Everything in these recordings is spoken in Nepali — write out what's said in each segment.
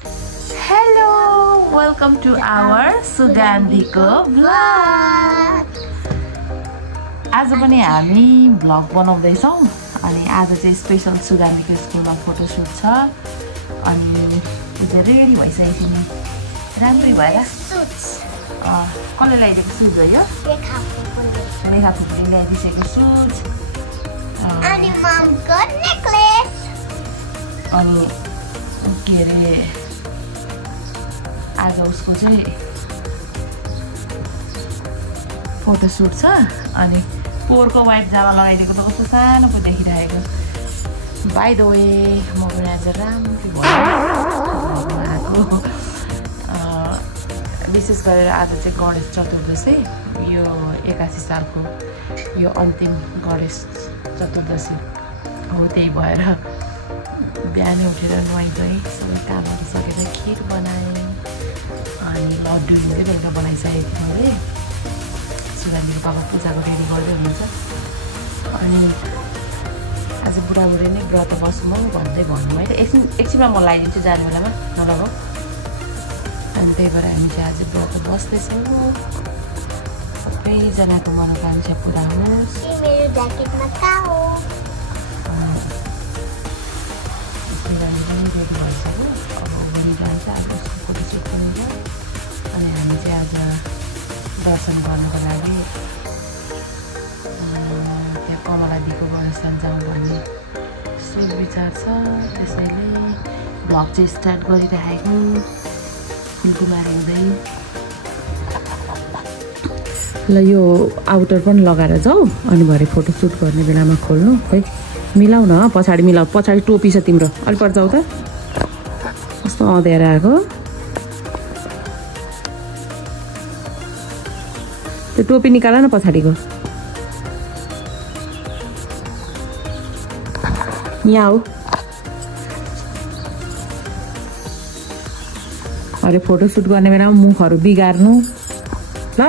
Hello, welcome to our Sugandhiko vlog. आज पनि हामी भ्लग बनाउँदैछौँ अनि आज चाहिँ स्पेशल सुगन्धीको स्कुलमा फोटोसुट छ अनि यो रेडी भइसकेको नि राम्रै भएर कसले ल्याइदिएको सुज हो यो लेखा फुपूले ल्याइदिएको सुज अनि ममको नेकलेस अनि के अरे आज उसको चाहिँ फोटोसुट छ अनि पोरको वाइट जामा लगाइदिएको त कस्तो सानो पो देखिरहेको बाई द वे म पनि आज राम्रै भएको विशेष गरेर आज चाहिँ गणेश चतुर्दशी यो 81 सालको यो अन्तिम गणेश चतुर्दशी हो त्यही भएर बिहानै उठेर नुहाइ गएँ सबै कामहरू सकेर खिर बनाएँ अनि लड्डु चाहिँ बेलुका बनाइसकेको थिएँ मैले सुगन्धीको पापा पूजाको रेडी गर्दै हुनुहुन्छ अनि आज बुढाबुढी नै व्रत बस्नु म भन्दै भन्नु है एकछिनमा म लगाइदिन्छु जाने बेलामा नलगाऊ अनि त्यही भएर हामी चाहिँ आज व्रत बस्दैछौँ सबैजनाको मनोकांक्षा पुरा होस् मेरो ज्याकेटमा कहाँ हो सुगन्धी पनि रेडी भइसक्यो अब बुढी जान्छ आज उसको फोटोसुट पनि छ अनि हामी चाहिँ आज दर्शन गर्नको लागि त्यहाँ कमलादीको गणेशस्थान जाउँ भन्ने सोच विचार छ त्यसैले भ्लग चाहिँ स्टार्ट गरिरहेको फुलकुमारी हुँदै ल यो आउटर पनि लगाएर जाऊ अनि भरे फोटोसुट गर्ने बेलामा खोल्नु खै मिलाउ न पछाडि मिलाऊ पछाडि टोपी छ तिम्रो अलिक पर जाऊ त कस्तो अँध्याएर आएको त्यो टोपी निकाल न पछाडिको यहाँ हो अरे फोटोसुट गर्ने बेलामा मुखहरू बिगार्नु ल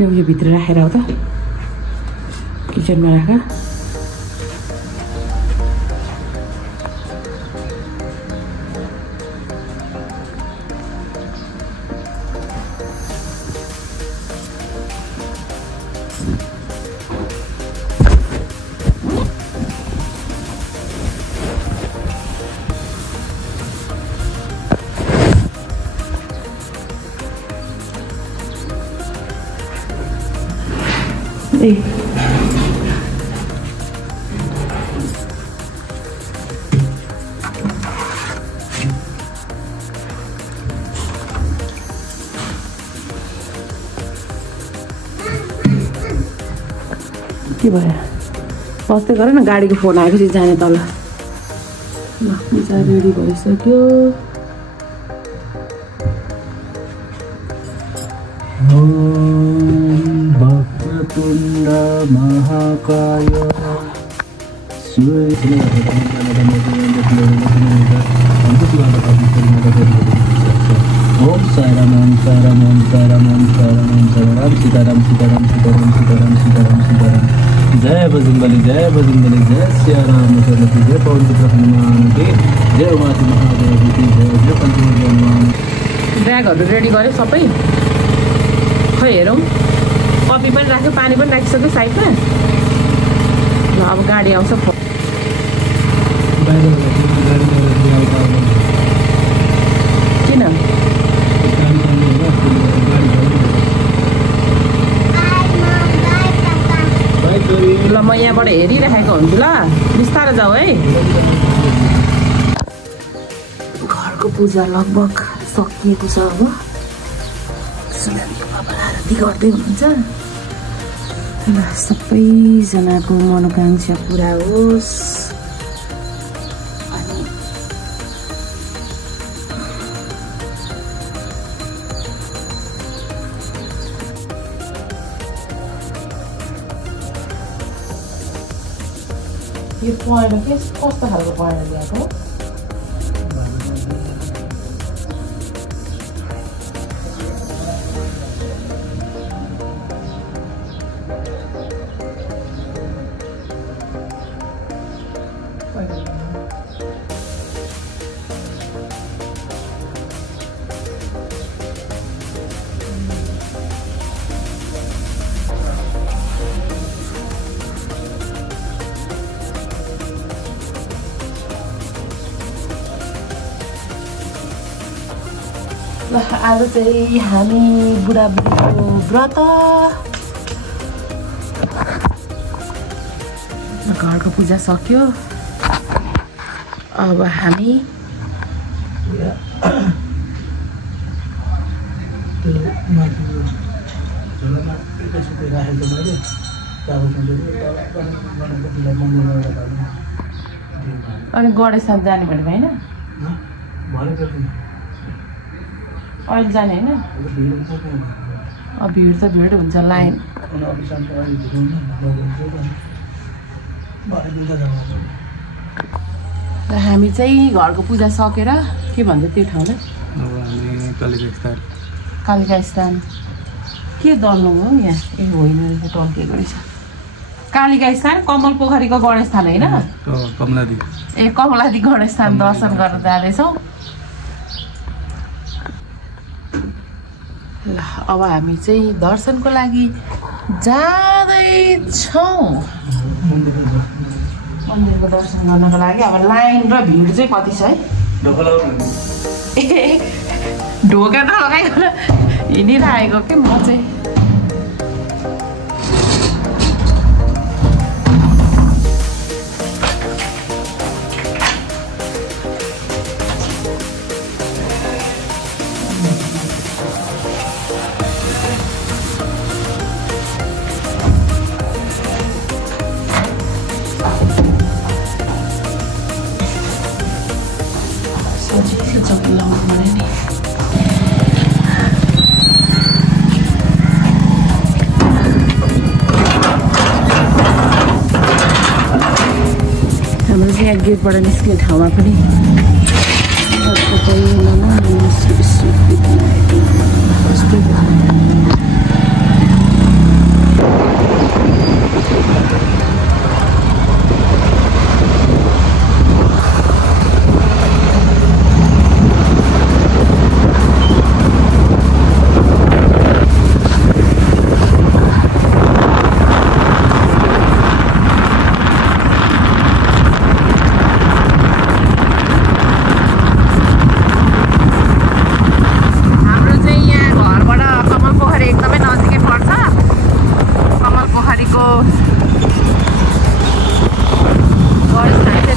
यो भित्र राखेर हो त किचनमा राख ए के भयो बस्दै गर न गाडीको फोन आएपछि जाने तल ल पूजा रेडी भइसक्यो वक्रतुण्ड महाकाय ओम साईराम ओम साईराम ओम साईराम ओम साईराम ओम साईराम सीताराम सीताराम सीताराम सीताराम सीताराम सीताराम जय बजरंगबली जय सियाराम जय पवन पुत्र हनुमान की जय उमाति महादेव की जय पंचमुखी हनुमान ब्यागहरू रेडी गऱ्यो सबै खै हेरौँ कपी पनि राख्यो पानी पनि राखिसक्यो साइडमा ल अब गाडी आउँछ बाहिर म यहाँबाट हेरिराखेको हुन्छु ल बिस्तारै जाऊ है घरको पूजा लगभग सकिएको छ अब आरती गर्दै हुनुहुन्छ ल सबैजनाको मनोकांक्षा पुरा होस् यो पहेँलो के कस्तो खालको पहेँलो ल्याएको ल आज चाहिँ हामी बुढाबुढीको व्रत घरको पूजा सक्यो अब हामी अनि गणेश जाने भनेको होइन अहिले जाने होइन भिड त भिड हुन्छ लाइन र हामी चाहिँ घरको पूजा सकेर के भन्छ त्यो ठाउँलाई कालिका स्थान के दल्नु हो यहाँ ए होइन रहेछ टल्केको रहेछ कालिका स्थान कमल पोखरीको गणेश स्थान होइन ए कमलादी गणेश स्थान दर्शन गर्न जाँदैछौँ ल अब हामी चाहिँ दर्शनको लागि जाँदैछौँ मन्दिरको दर्शन गर्नको लागि अब लाइन र भिड चाहिँ कति छ है ए ढोका नलगाइकन हिँडिरहेको के म चाहिँ हाम्रो चाहिँ यहाँ गेटबाट निस्किने ठाउँमा पनि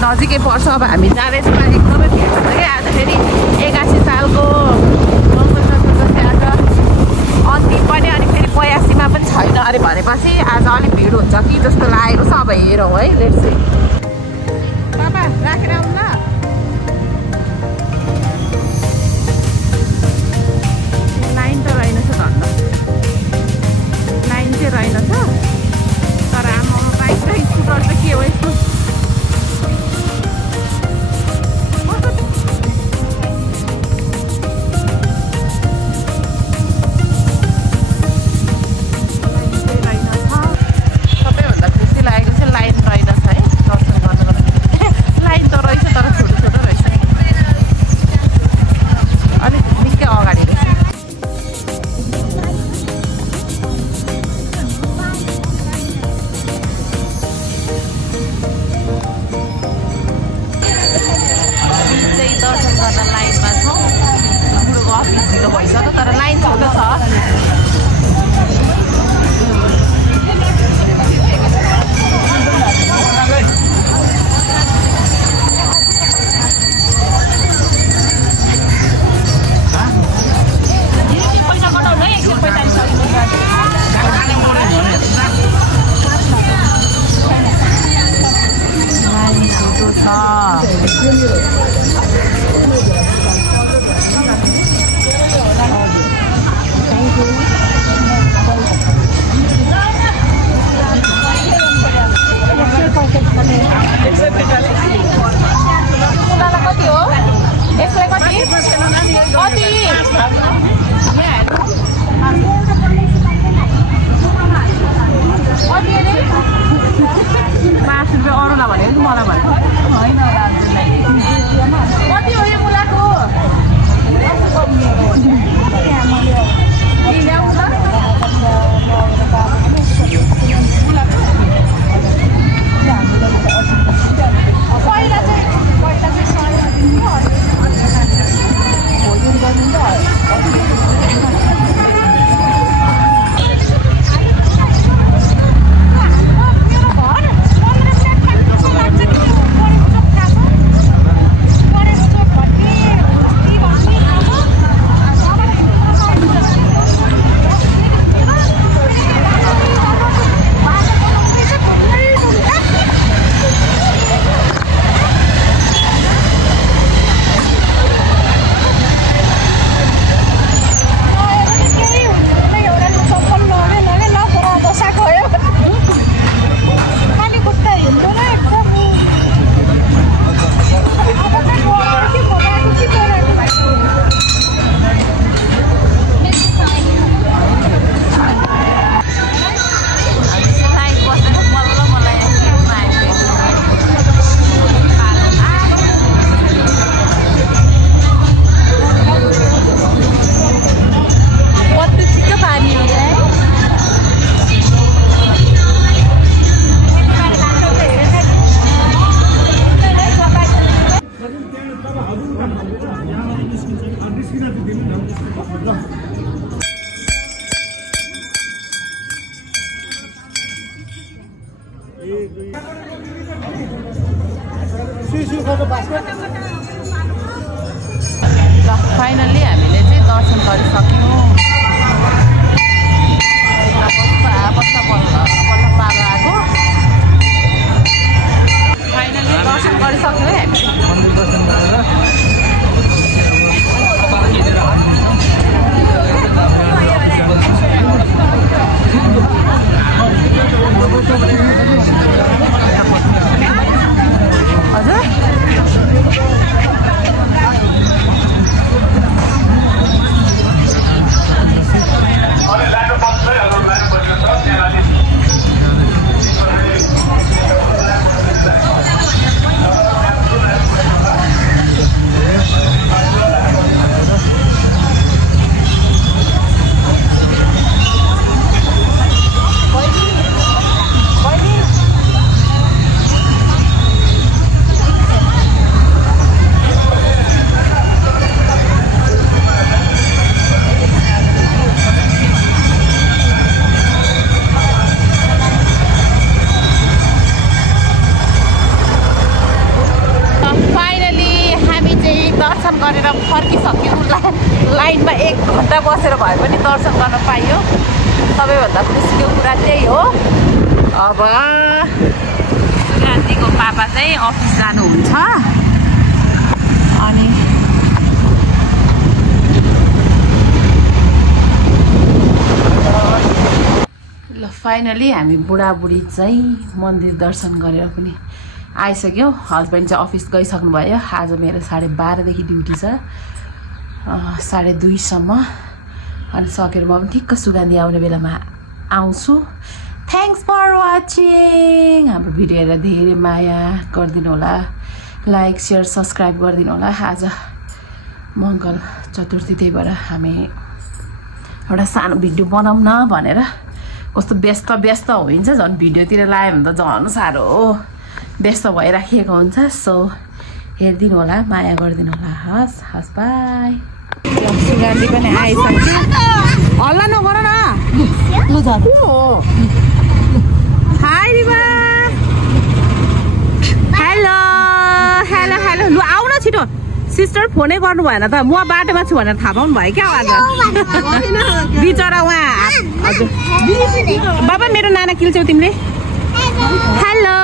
नजिकै पर्छ अब हामी जाँदैछौँ एकदमै भिड हुन्छ कि आज फेरि 81 सालको मङ्गल चतुर्दशी आज अन्तिम पनि अनि फेरि 82मा पनि छैन अरे भनेपछि आज अलिक भिड हुन्छ कि जस्तो लागेको छ अब हेरौँ है लेट्स सी बाबा राखेर आउनु ल लाइन त रहेनछ धन्न लाइन चाहिँ रहेनछ तर आमा बाइक र स्कुटर चाहिँ के हो यस्तो फाइनल्ली हामीले चाहिँ दर्शन गरिसक्यौँ। पालो आएको फाइनल्ली दर्शन गरिसक्यौँ है गरेर फर्किसक्यौँ। लाइनमा 1 घन्टा बसेर भए पनि दर्शन गर्न पाइयो। सबैभन्दा खुसीको कुरा त्यही हो। अब सुगान्तीको पापा चाहिँ अफिस जानुहुन्छ अनि ल फाइनली हामी बुढाबुढी चाहिँ मन्दिर दर्शन गरेर पनि आइसक्यो। हस्बेन्ड चाहिँ अफिस गइसक्नु भयो। आज मेरो 12:30 देखि ड्युटी छ 2:30 सम्म अनि सकेर म पनि ठिक्क सुगन्धी आउने बेलामा आउँछु। Thanks for watching. हाम्रो भिडियो हेरेर धेरै माया गरिदिनु होला, लाइक सेयर सब्सक्राइब गरिदिनु होला। आज मङ्गल चतुर्थी त्यही भएर हामी एउटा सानो भिडियो बनाऊँ न भनेर। कस्तो व्यस्त हुन्छ झन् भिडियोतिर लायो भने त झन् साह्रो व्यस्त भइराखिएको हुन्छ। सो हेरिदिनु होला, माया गरिदिनु होला। हस् बाई। सुगन्धी पनि आइसक्यो। हल्ला नगर न। हाई रिवा। Hello hello hello. लु आउन छिटो। सिस्टर फोनै गर्नु भएन त, म बाटोमा छु भनेर थाहा पाउनु भयो क्या आज। बिचरा उहाँ। हजुर बाबा मेरो नाना किल्छौ तिमीले। हेलो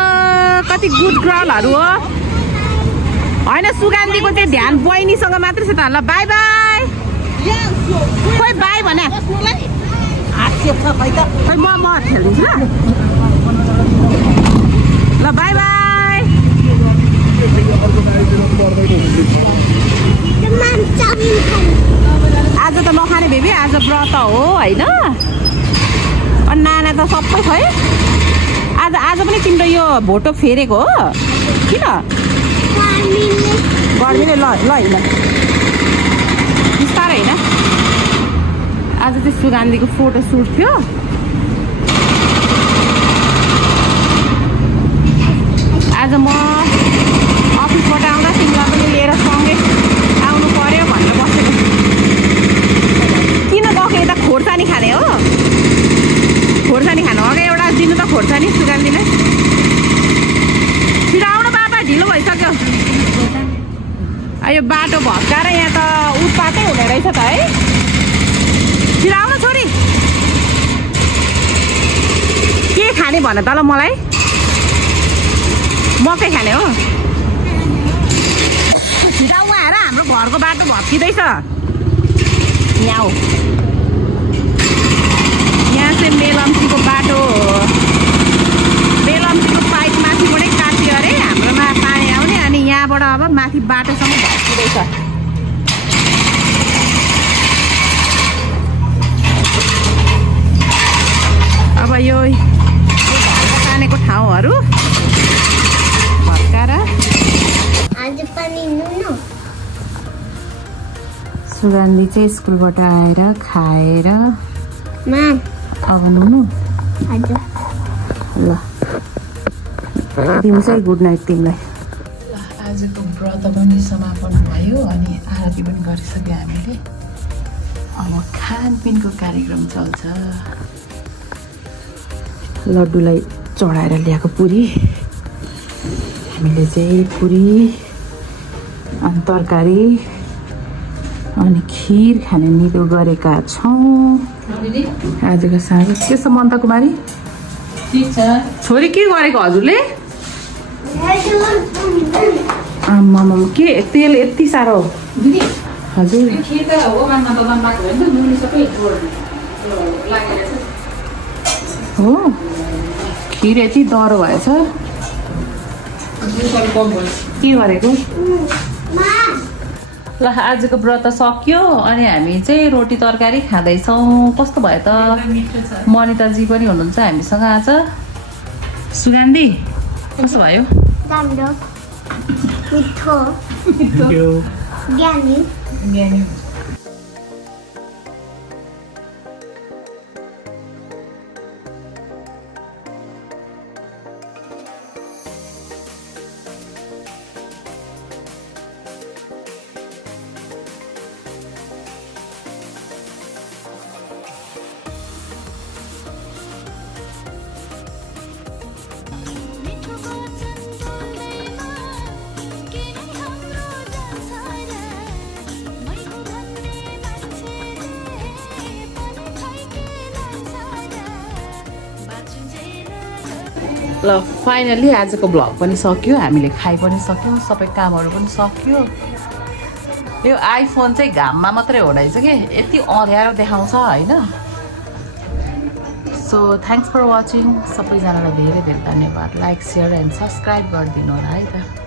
कति गुड गर्लहरू हो होइन। सुगन्धीको चाहिँ ध्यान बहिनीसँग मात्रै छ त। ल बाई बाई। खोइ बाई भने खै म खेलिदिन्छु ल बाई बाई। आज त नखाने बेबी, आज व्रत हो होइन। अनि नाना त सबै खै आज पनि तिम्रो यो भोटो फेरेको हो किन? गर्मीले ल होइन बिस्तारै होइन। आज चाहिँ सुगन्धीको फोटो सुट थियो। आज म अफिसबाट आउँदा तिमीलाई पनि लिएर सँगै आउनु पर्यो भनेर बसेको। किन गएको यता खोर्सानी खाने हो? खोर्सानी खानु अगाडि एउटा दिनु त खोर्सानी सुगन्धीलाई। छिटो आउनु बाबा, ढिलो भइसक्यो। यो बाटो भत्काएर यहाँ त उत्पातै हुने रहेछ त है। छिटो आउनु छोरी। के खाने भन त ल मलाई? मकै खाने हो? छिटो उहाँहरू हाम्रो घरको बाटो भत्किँदैछ। यहाँ हो, यहाँ चाहिँ मेलम्चीको बाटो हो। मेलम्चीको पाइप माथिबाटै काट्यो अरे हाम्रोमा पानी आउने। अनि यहाँबाट अब माथि बाटोसम्म भत्किँदैछ। अब यो तानेको ठाउँहरू भत्काएर सुगन्धी चाहिँ स्कुलबाट आएर खाएर अब नुनु ल दिउँसै गुड नाइट तिमीलाई। आजको व्रत पनि समापन भयो अनि आरती पनि गरिसक्यो हामीले। अब खानपिनको कार्यक्रम चल्छ। लड्डुलाई चढाएर ल्याएको पुरी, हामीले चाहिँ पुरी अनि तरकारी अनि खिर खाने निदो गरेका छौँ आजको साँझ। के छ मन्ता कुमारी? छोरी के गरेको हजुरले? आम्मा के तेल यति साह्रो हजुर? हो खिर यति डह्रो भएछ के गरेको? ल आजको व्रत सक्यो अनि हामी चाहिँ रोटी तरकारी खाँदैछौँ। कस्तो भयो त? मनिताजी पनि हुनुहुन्छ हामीसँग आज। सुगन्धी कस्तो भयो? राम्रो मिठो ज्ञानी। ल फाइनली आजको भ्लग पनि सक्यो, हामीले खाइ पनि सक्यौँ, सबै कामहरू पनि सक्यो। यो आइफोन चाहिँ घाममा मात्रै हो रहेछ कि यति अँध्यारो देखाउँछ होइन। So thanks for watching. सबैजनालाई धेरै धेरै धन्यवाद। लाइक सेयर एन्ड सब्सक्राइब गरिदिनु होला है त।